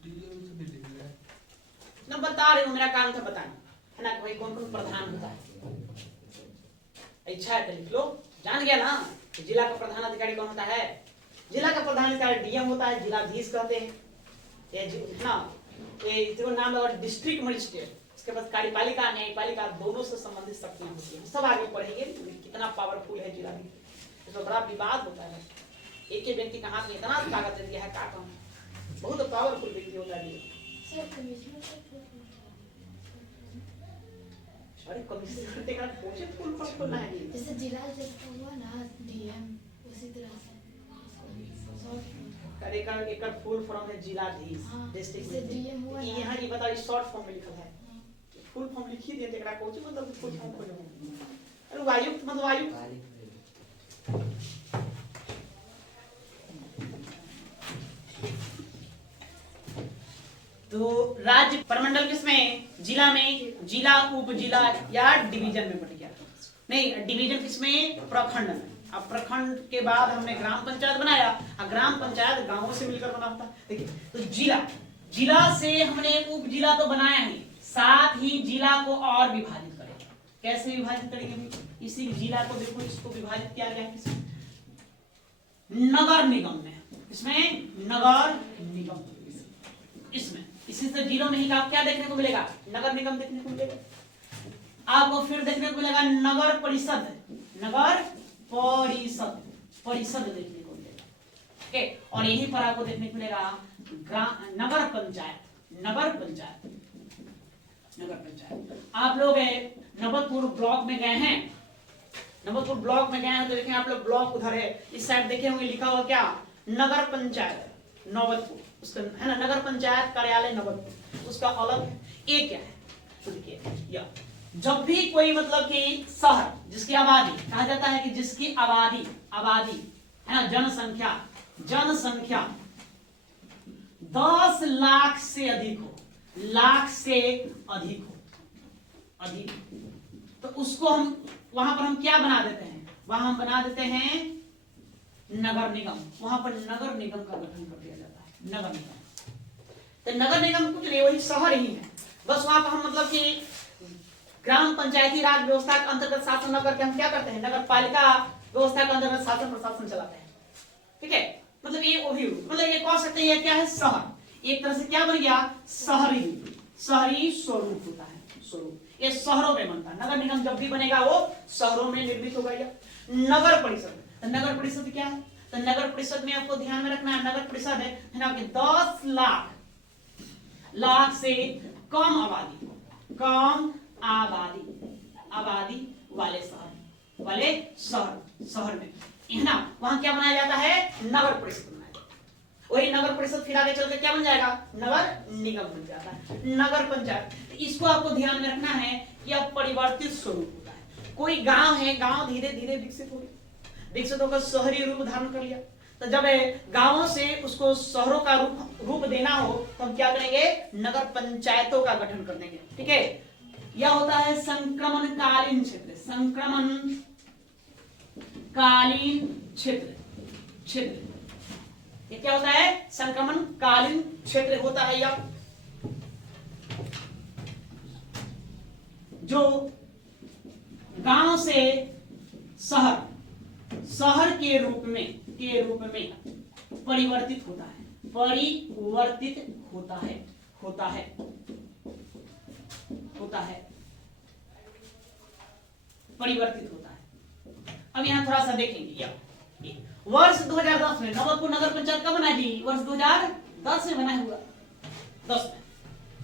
डीएम से भी लिख लिया है। ना बता रही हूँ, मेरा काम था बताना, है ना, भाई कौन कौन प्रधान होता है। इच्छा है तो लिख लो, जान गया ना कि जिला का प्रधान अधिकारी कौन होता है। जिला का प्रधान अधिकारी डीएम होता है, जिलाधीश कहते हैं। ये ना ये जो नाम लगा डिस्ट्रिक्ट मजिस्ट्रेट, इसके बाद कार्यपालिका न्यायपालिका दोनों से संबंधित शक्तियां होती हैं। सब आगे पढ़ेंगे कितना पावरफुल है जिलाधीश। इसमें बड़ा विवाद होता है, एक ही व्यक्ति कहाँ पे इतना ताकत दे दिया है, का काम बहुत पावरफुल व्यक्ति होता है। अरे कमिश्नर देखा पूछे फुल फॉर्म खोलना है ये। जैसे जिला जब हुआ ना डीएम, उसी तरह से अरे का एक फुल फॉर्म है जिलाधीश हाँ, डिस्ट्रिक्ट जैसे डीएम हुआ ना। यहाँ ये बताइए शॉर्ट फॉर्म में लिखा है, फुल फॉर्म लिखी दिए देखा कोच मतलब फुल फॉर्म खोजो। अरे आयुक्त मतलब आयुक्त, तो राज्य प्रमंडल किसमें, जिला में, जिला उप जिला या डिवीजन में बट गया। नहीं डिवीजन किसमें, प्रखंड में। अब प्रखंड के बाद हमने ग्राम पंचायत बनाया, ग्राम पंचायत गांवों से मिलकर बना होता है। देखिए तो जिला, जिला से हमने उप जिला तो बनाया ही, साथ ही जिला को और विभाजित करेंगे। कैसे विभाजित करेंगे, इसी जिला को देखो, इसको विभाजित किया गया किसमें, नगर निगम में। इसमें नगर निगम, इसमें इसी से जिलों में ही क्या देखने को मिलेगा, नगर निगम देखने को मिलेगा। आपको फिर देखने को मिलेगा नगर परिषद, नगर परिषद, परिषद देखने को मिलेगा। ओके, और यहीं पर आपको देखने को मिलेगा नगर पंचायत, नगर पंचायत, नगर पंचायत। आप लोग नवतपुर ब्लॉक में गए हैं, नवतपुर ब्लॉक में गए हैं तो देखें आप लोग ब्लॉक उधर है, इस साइड देखे होंगे लिखा हुआ क्या, नगर पंचायत नवतपुर, उसका है ना, नगर पंचायत कार्यालय नवतपुर, उसका अलग है। ये क्या है तो देखिए, या जब भी कोई मतलब कि शहर जिसकी आबादी कहा जाता है कि जिसकी आबादी, आबादी है ना, जनसंख्या, जनसंख्या 10 लाख से अधिक हो, लाख से अधिक हो, अधिक, तो उसको हम वहां पर हम क्या बना देते हैं, वहां हम बना देते हैं नगर निगम। वहां पर नगर निगम का गठन कर दिया जाता है, नगर निगम। तो नगर निगम कुछ नहीं, वही शहर ही है, बस वहां पर हम मतलब कि ग्राम पंचायती राज व्यवस्था के अंतर्गत शासन न करके हम क्या करते हैं, नगर पालिका व्यवस्था के अंतर्गत शासन प्रशासन चलाते हैं। ठीक है, मतलब ये वही, मतलब ये कह सकते हैं क्या है, शहर एक तरह से क्या बन गया, शहरी, शहरी स्वरूप होता है, स्वरूप ये शहरों में बनता है। नगर निगम जब भी बनेगा वो शहरों में निर्मित होगा। नगर परिषद, तो नगर परिषद क्या है, तो नगर परिषद में आपको ध्यान में रखना है, नगर परिषद है ना कि 10 लाख से कम आबादी, कम आबादी, आबादी वाले शहर, वाले शहर, शहर में है ना, वहां क्या बनाया जाता है, नगर परिषद बनाया जाता है। वही नगर परिषद फिर आगे चलकर क्या बन जाएगा, नगर निगम बन जाता है, नगर पंचायत। इसको आपको ध्यान में रखना है कि अब परिवर्तित स्वरूप होता है। कोई गांव है, गांव धीरे धीरे विकसित हो गया, विकसित होकर शहरी रूप धारण कर लिया, तो जब गांवों से उसको शहरों का रूप देना हो तो हम क्या करेंगे, नगर पंचायतों का गठन कर देंगे। ठीक है, यह होता है संक्रमण कालीन क्षेत्र, संक्रमण कालीन क्षेत्र, क्षेत्र ये क्या होता है, संक्रमण कालीन क्षेत्र होता है। यह जो गांव से शहर, शहर के रूप में परिवर्तित होता है, परिवर्तित होता है, होता है, होता है, परिवर्तित होता है। अब यहां थोड़ा सा देखेंगे, वर्ष 2010 में नवतपुर नगर पंचायत कब बना जी, वर्ष 2010 में बना हुआ, 10 में,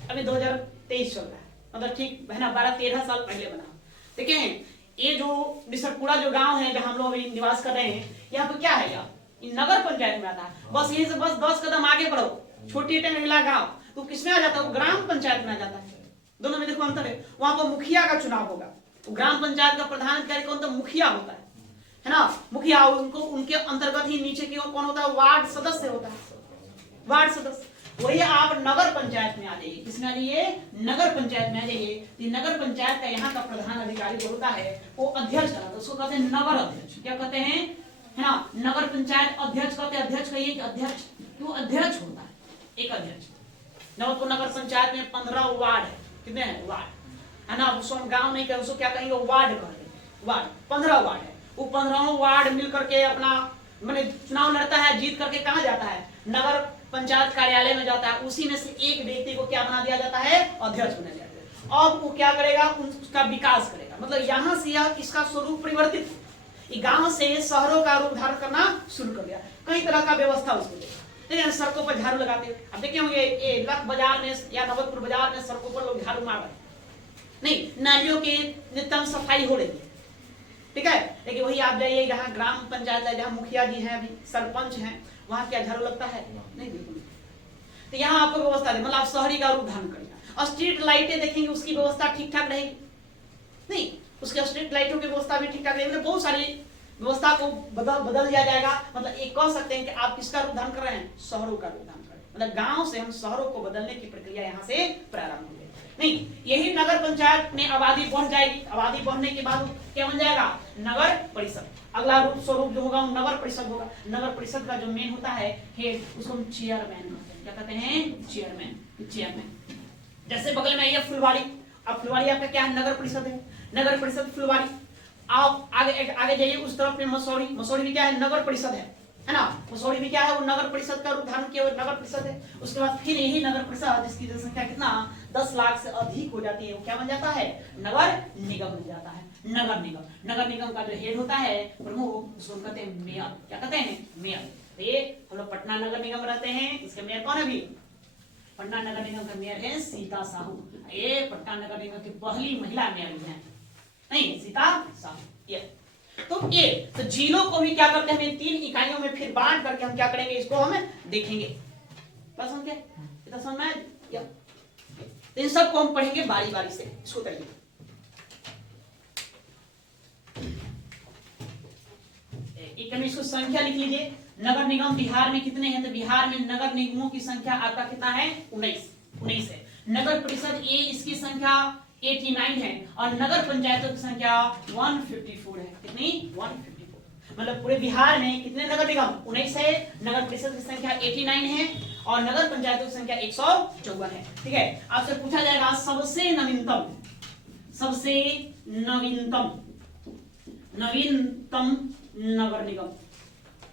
अभी 2023 चल रहा है, मतलब ठीक है ना, 12-13 साल पहले बना। देखिए ये जो बिसरपुरा जो गांव है जहां हम लोग अभी निवास कर रहे हैं, यहाँ पे क्या है, ये नगर पंचायत में आता है। बस यहीं से बस 10 कदम आगे बढ़ो, छोटी टेंगला गांव, तो किसमें आ जाता है? वो ग्राम पंचायत में आ जाता है। दोनों में देखो अंतर है। वहां पर मुखिया का चुनाव होगा, वो ग्राम पंचायत का प्रधान अधिकारी कौन था? मुखिया होता है ना। मुखिया, उनको उनके अंतर्गत ही नीचे की ओर कौन होता है? वार्ड सदस्य होता है, वार्ड सदस्य। वही आप नगर पंचायत में आ जाइए। किसमें आ जाइए? नगर पंचायत में आ जाइए। ये नगर पंचायत का यहाँ का प्रधान अधिकारी जो होता है वो अध्यक्ष कहलाता है, उसको कहते हैं नगर अध्यक्ष। क्या कहते हैं? है ना, नगर पंचायत अध्यक्ष कहते हैं। अध्यक्ष कहिए कि अध्यक्ष, तो अध्यक्ष होता है, एक अध्यक्ष। नवलपुर नगर पंचायत में 15 वार्ड है। कितने हैं? वार्ड, है ना। उसको हम गांव नहीं कहें, उसको क्या कहेंगे? वार्ड कहेंगे। वार्ड 15 वार्ड है। वो 15 वार्ड मिल करके अपना मैंने चुनाव लड़ता है, जीत करके कहाँ जाता है? नगर पंचायत कार्यालय में जाता है। उसी में से एक व्यक्ति को क्या बना दिया जाता है? अध्यक्ष बना दिया जाता है। अब वो क्या करेगा? उसका विकास करेगा। मतलब यहाँ से इसका स्वरूप परिवर्तित, गांव से शहरों का रूप धारण करना शुरू कर दिया। कई तरह का व्यवस्था उसको देखा, सड़कों पर झाड़ू लगाते। अब देखे होंगे ये लख बाजार में या नवलपुर बाजार में सड़कों पर लोग झाड़ू मार रहे हैं, नहीं, नालियों की नित्यम सफाई हो रही है, ठीक है। लेकिन वही आप जाइए जहाँ ग्राम पंचायत है, जहाँ मुखिया जी हैं, अभी सरपंच हैं, वहां क्या झाड़ू लगता है? नहीं, बिल्कुल। तो यहाँ आपको व्यवस्था दे, मतलब आप शहरी का रूप धारण करेगा। और स्ट्रीट लाइटें देखेंगे, उसकी व्यवस्था ठीक ठाक रहेगी, नहीं, उसके स्ट्रीट लाइटों की व्यवस्था भी ठीक ठाक रहेगी। बहुत सारी व्यवस्था को बदल दिया जाएगा। मतलब एक कह सकते हैं कि आप किसका रूप धारण कर रहे हैं? शहरों का रूप धारण कर रहे हैं। मतलब गांव से हम शहरों को बदलने की प्रक्रिया यहाँ से प्रारंभ हुई। नहीं, यही नगर पंचायत में आबादी बढ़ जाएगी। आबादी बढ़ने के बाद क्या बन जाएगा? नगर परिषद। अगला रूप स्वरूप जो होगा वो नगर परिषद होगा। नगर परिषद का जो मेन होता है हेड, उसको हम चेयरमैन कहते हैं। क्या कहते हैं? चेयरमैन। चेयरमैन। जैसे बगल में ये फुलवाड़ी, अब फुलवाड़ी आपका क्या है? नगर परिषद है। नगर परिषद फुलवाड़ी। आप आगे जाइए उस तरफ में मसौड़ी, मसौड़ी भी क्या है? नगर परिषद है ना। मसौड़ी भी क्या है? वो नगर परिषद का रूप धारण किया हुआ नगर परिषद है। उसके बाद फिर यही नगर परिषद, जिसकी जनसंख्या कितना 10 लाख से अधिक हो जाती है, वो क्या बन जाता है? नगर निगम बन जाता है। नगर निगम। नगर निगम का जो हेड होता है प्रमुख, उसको कहते हैं मेयर। क्या कहते हैं? मेयर। तो ये हम लोग पटना नगर निगम रहते हैं, इसके मेयर कौन है? अभी पटना नगर निगम का मेयर है सीता साहू। ये पटना नगर निगम की पहली महिला मेयर है, नहीं, सीता साहू। ये तो जिलों को भी क्या करते हैं? हम 3 इकाइयों में फिर बांट करके हम क्या करेंगे? इसको हम देखेंगे। बस हम क्या इतना समझ में या इन सबको हम पढ़ेंगे बारी बारी से। इसको करिए। एक इसको संख्या लिख लीजिए। नगर निगम बिहार में कितने हैं? तो बिहार में नगर निगमों की संख्या आपका कितना है? 19 है। नगर परिषद ए, इसकी संख्या 89 है। और नगर पंचायतों की संख्या 154 है। कितनी? 154। मतलब पूरे बिहार में कितने नगर निगम? 19 है। नगर परिषद की संख्या 89 है और नगर पंचायतों की संख्या 154 है। ठीक है। आपसे पूछा जाएगा सबसे नवीनतम, सबसे नवीनतम नगर निगम,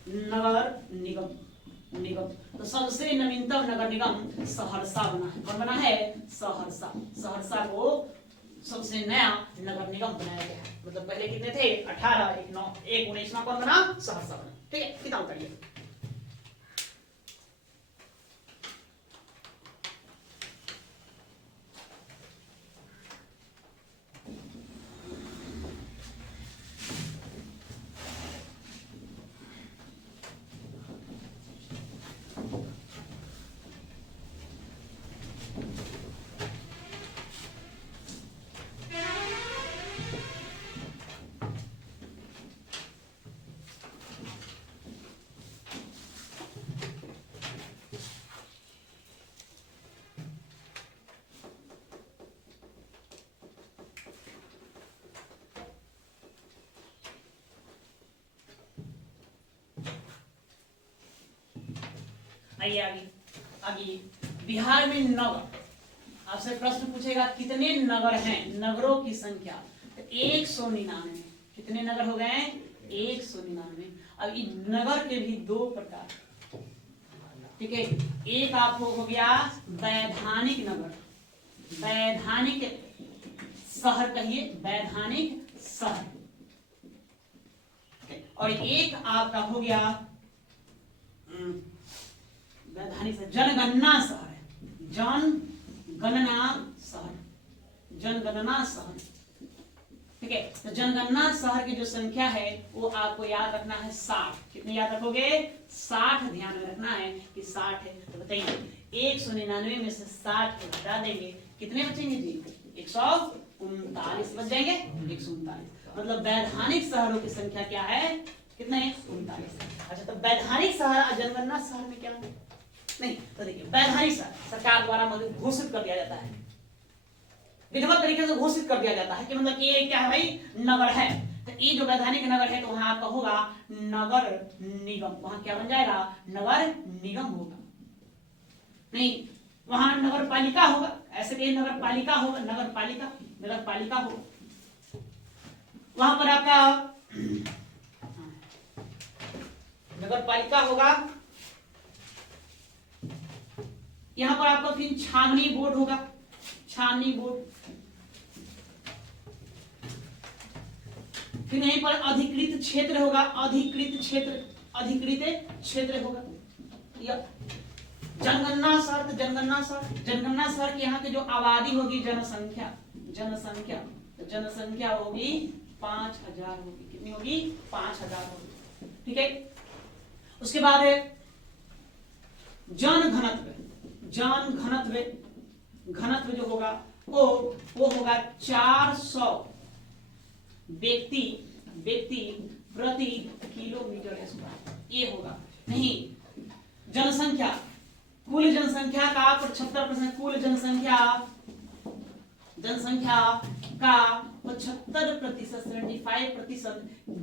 नगर निगम, निगम। तो सबसे नवीनतम नगर निगम सहरसा बना है। कौन बना है? सहरसा। सहरसा को सबसे नया नगर निगम बनाया गया है। मतलब पहले कितने थे? 18, एक 9, एक 19वां कौन बना? सहरसा बना। ठीक है, किताब करिए। आइए आगे बिहार में नगर, आपसे प्रश्न पूछेगा कितने नगर हैं? नगरों की संख्या 199। कितने नगर हो गए? 199। अब नगर के भी 2 प्रकार, ठीक है। एक आपको हो गया वैधानिक नगर, वैधानिक शहर कहिए, वैधानिक शहर। और एक आपका हो गया वैधानिक शहर, जनगणना शहर है, जनगणना शहर, जनगणना शहर। ठीक है। तो जनगणना शहर की जो संख्या है वो आपको याद रखना है 60। कितने याद रखोगे? 60 ध्यान में रखना है कि 60 है। तो बताइए 199 में से 60 को घटा देंगे, कितने बचेंगे जी? 139 बच जाएंगे। 139 मतलब वैधानिक शहरों की संख्या क्या है? कितने? 39। अच्छा, तो वैधानिक शहर और जनगणना शहर में क्या नहीं? तो देखिए वैधानिक शहर सरकार द्वारा मतलब घोषित कर दिया जाता है, विधिवत तरीके से घोषित कर दिया जाता है कि मतलब कि ये क्या है भाई? नगर है। तो ये जो वैधानिक नगर है तो वहां आपका होगा नगर निगम। वहां क्या बन जाएगा? नगर निगम होगा। नहीं, वहां नगर पालिका होगा। ऐसे भी नगर पालिका होगा, नगर पालिका होगा। वहां पर आपका नगर पालिका होगा। यहां पर आपका फिर छावनी बोर्ड होगा, छावनी बोर्ड। फिर यहीं पर अधिकृत क्षेत्र होगा, अधिकृत क्षेत्र होगा। जनगणना शहर के यहाँ की जो आबादी होगी, जनसंख्या होगी 5000 होगी। कितनी होगी? 5000 होगी। ठीक है। उसके बाद है घनत्व जो होगा वो होगा 400 व्यक्ति प्रति किलोमीटर स्क्वायर। ये होगा। नहीं, जनसंख्या, कुल जनसंख्या का 75%, कुल जनसंख्या का 75%, 75%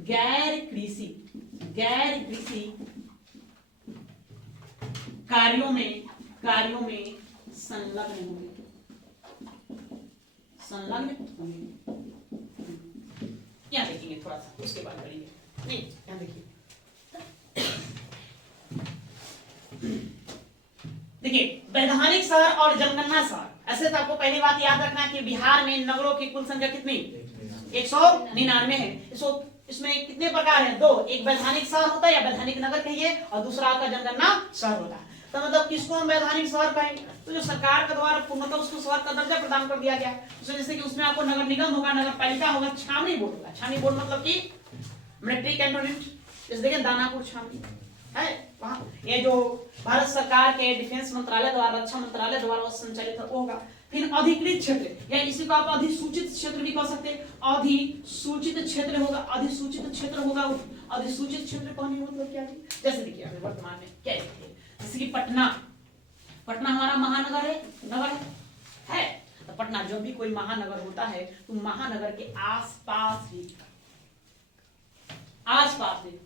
गैर कृषि कार्यों में संलग्न होंगे। यहाँ देखेंगे थोड़ा सा, उसके बाद करेंगे। नहीं, यहाँ देखिए वैधानिक शहर और जनगणना शहर। ऐसे तो आपको पहली बात याद रखना है कि बिहार में नगरों की कुल संख्या कितनी? 199 है। इसमें कितने प्रकार हैं? 2। एक वैधानिक शहर होता है या वैधानिक नगर कहिए, और दूसरा आपका जनगणना शहर होता है। तो मतलब किसको हम वैधानिक शहर कहेंगे? तो जो सरकार के द्वारा पूर्णतः उसको शहर का दर्जा प्रदान कर दिया गया है। जैसे कि उसमें आपको नगर निगम होगा, नगर पालिका होगा, छावनी बोर्ड होगा। छावनी बोर्ड मतलब कि मिलिट्री कैंटोनमेंट। जैसे देखिए दानापुर छावनी है वहां, ये जो भारत सरकार के डिफेंस मंत्रालय द्वारा, रक्षा मंत्रालय द्वारा संचालित होगा। फिर अधिकृत क्षेत्र, या इसी को आप अधिसूचित क्षेत्र भी कह सकते हैं। अधिसूचित क्षेत्र होगा। अधिसूचित क्षेत्र कहने का मतलब क्या है? जैसे देखिए वर्तमान में क्या है, जैसे कि पटना हमारा महानगर है, नगर है। तो पटना जब भी कोई महानगर होता है तो महानगर के आसपास ही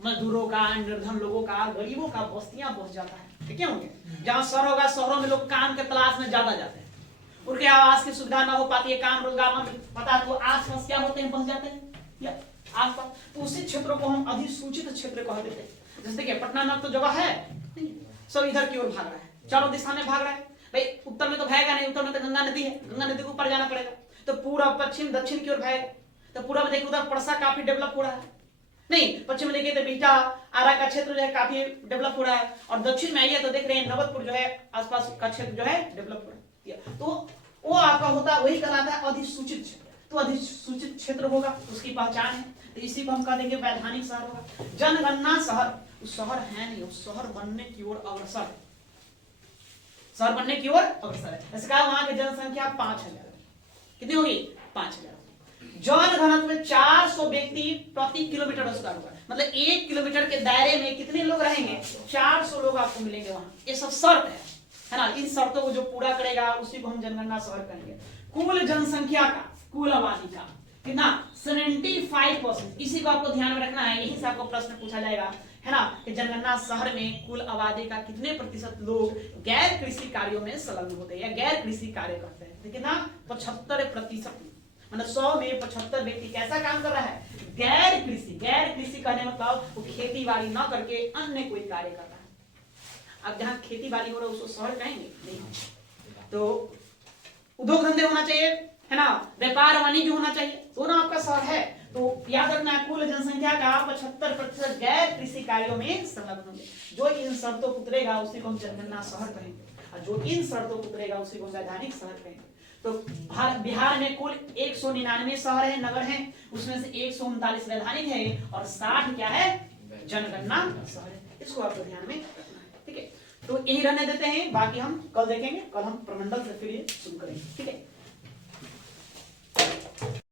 मजदूरों का, निर्धन लोगों का, गरीबों का बस्तियां बस जाता है। ठीक है होंगे। जहां शहर होगा, शहरों में लोग काम के तलाश में ज्यादा जाते हैं, उनके आवास की सुविधा ना हो पाती है, काम रोजगार न पता, तो आसपास क्या होते हैं? बस जाते हैं या आसपास। तो उसी क्षेत्रों को हम अधिसूचित क्षेत्र कह देते हैं। जैसे देखिए पटना में तो जगह है नहीं, सब इधर की ओर भाग रहा है, चारों दिशा में भाग रहा है। भाई उत्तर में तो भागेगा नहीं, उत्तर में तो गंगा नदी है, गंगा नदी के ऊपर जाना पड़ेगा। तो पूरा पश्चिम दक्षिण की ओर भागेगा। तो पूरा में देखिए उधर परसा काफी डेवलप हो रहा है। नहीं, पश्चिम में देखिए तो बिहटा आरा का क्षेत्र जो है काफी डेवलप हो रहा है। और दक्षिण में आइए तो देख रहे हैं नवतपुर जो है आसपास का क्षेत्र जो है डेवलप हो रहा है। तो वो आपका होता है, वही कहलाता है अधिसूचित क्षेत्र। तो अधिसूचित क्षेत्र होगा, उसकी पहचान है। तो इसी को हम कह देंगे वैधानिक शहर होगा। जनगणना शहर शहर है नहीं, शहर बनने की ओर अग्रसर है। ऐसे कहा वहां की जनसंख्या 5000। कितनी होगी? 5000। जन घनत्व 400 व्यक्ति प्रति किलोमीटर स्क्वायर होगा। मतलब 1 किलोमीटर के दायरे में कितने लोग रहेंगे? 400 लोग आपको मिलेंगे वहां। ये सब शर्त है ना। इन शर्तों को जो पूरा करेगा उसी को हम जनगणना शहर कहेंगे। कुल जनसंख्या का, कुल आबादी का कितना? 75%। इसी को आपको ध्यान में रखना है, यही से आपको प्रश्न पूछा जाएगा, है ना, कि जनगणना शहर में कुल आबादी का कितने प्रतिशत लोग गैर कृषि कार्यों में संलग्न होते हैं या गैर कृषि कार्य करते हैं? कितना? 75%। मतलब 100 में 75 व्यक्ति कैसा काम कर रहा है? गैर कृषि करने मतलब वो खेती बाड़ी न करके अन्य कोई कार्य कर रहा है। अब जहाँ खेती बाड़ी हो रहा है उसको शहर कहेंगे नहीं। तो उद्योग धंधे होना चाहिए, है ना, व्यापार वाणिज्य होना चाहिए, दोनों आपका शहर है। तो याद रखना है कुल जनसंख्या का 75% गैर कृषि कार्यों में संलग्न होंगे। जो इन शर्तों को उतरेगा उसी को हम जनगणना शहर कहेंगे, और जो इन शर्तों को उतरेगा उसी को वैधानिक शहर कहेंगे। तो बिहार में कुल 199 शहर है, नगर हैं, उसमें से 139 वैधानिक है और 60 क्या है, जनगणना शहर है। इसको आपको ध्यान में रखना है, ठीक है। तो यही रहने देते हैं, बाकी हम कल देखेंगे, कल हम प्रमंडल से फिर ये शुरू करेंगे, ठीक है।